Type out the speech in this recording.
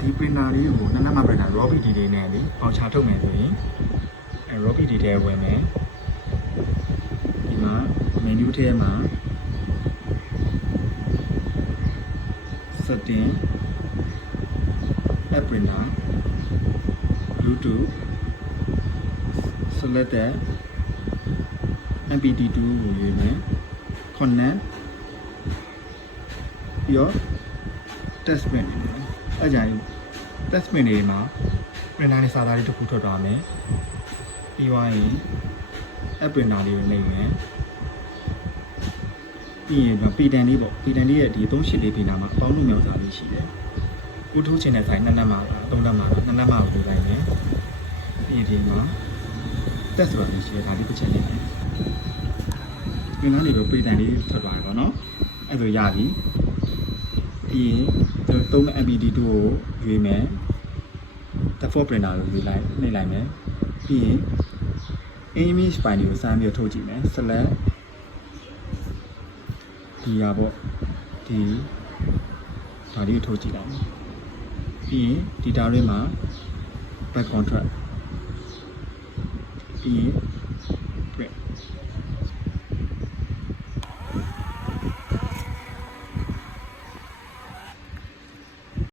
ဒီ printer လေးကိုနှစ်မှာ printer raw PD လေးနဲ့လေပေါင်ချထုတ်မယ်ဆိုရင်raw PD ထဲဝင်မယ်ဒီမှာ menu ထဲမှာ setting app printer bluetooth select the mpt2 ကိုရွေးမယ် connect ပြီးတော့ test print နေတယ်အဲကြရင် test print တွေမှာ printer နဲ့စာသားလေးတစ်ခုထွက်သွားမယ်ပြီးသွားရင် app printer လေးကိုနှိပ်မယ်ပြီးရင်ပီတန်လေးပေါ့ပီတန်လေးရဲ့ဒီ38လေးပီနာမှာအပေါင်းလို့မြောက်စာလေးရှိတယ်ဥထိုးချင်တဲ့ဆိုင်နှစ်လက်မှာသုံးလက်မှာနှစ်လက်မှာကိုလုပ်လိုက်မယ်ပြီးရင်ဒီမှာ test ဆိုတာလေးရှိတယ်ဒါလေးတစ်ချက်နေတယ်ဒီနောက်နေတော့ပီတန်လေးထွက်သွားတယ်ပေါ့နော်အဲ့ဒါရပြီပြီးရင်သုံးမဲ့ MPD2 ကိုရွေးမယ် default printer ကိုရွေးလိုက်နှိပ်လိုက်မယ်ပြီးရင် image file ကိုစမ်းပြီးထုတ်ကြည့်မယ် select ဒီရပေါ့ဒီဒါလေးကိုထုတ်ကြည့်လိုက်မယ်ပြီးရင် data ရင်းမှာ back contract ပြီးရင်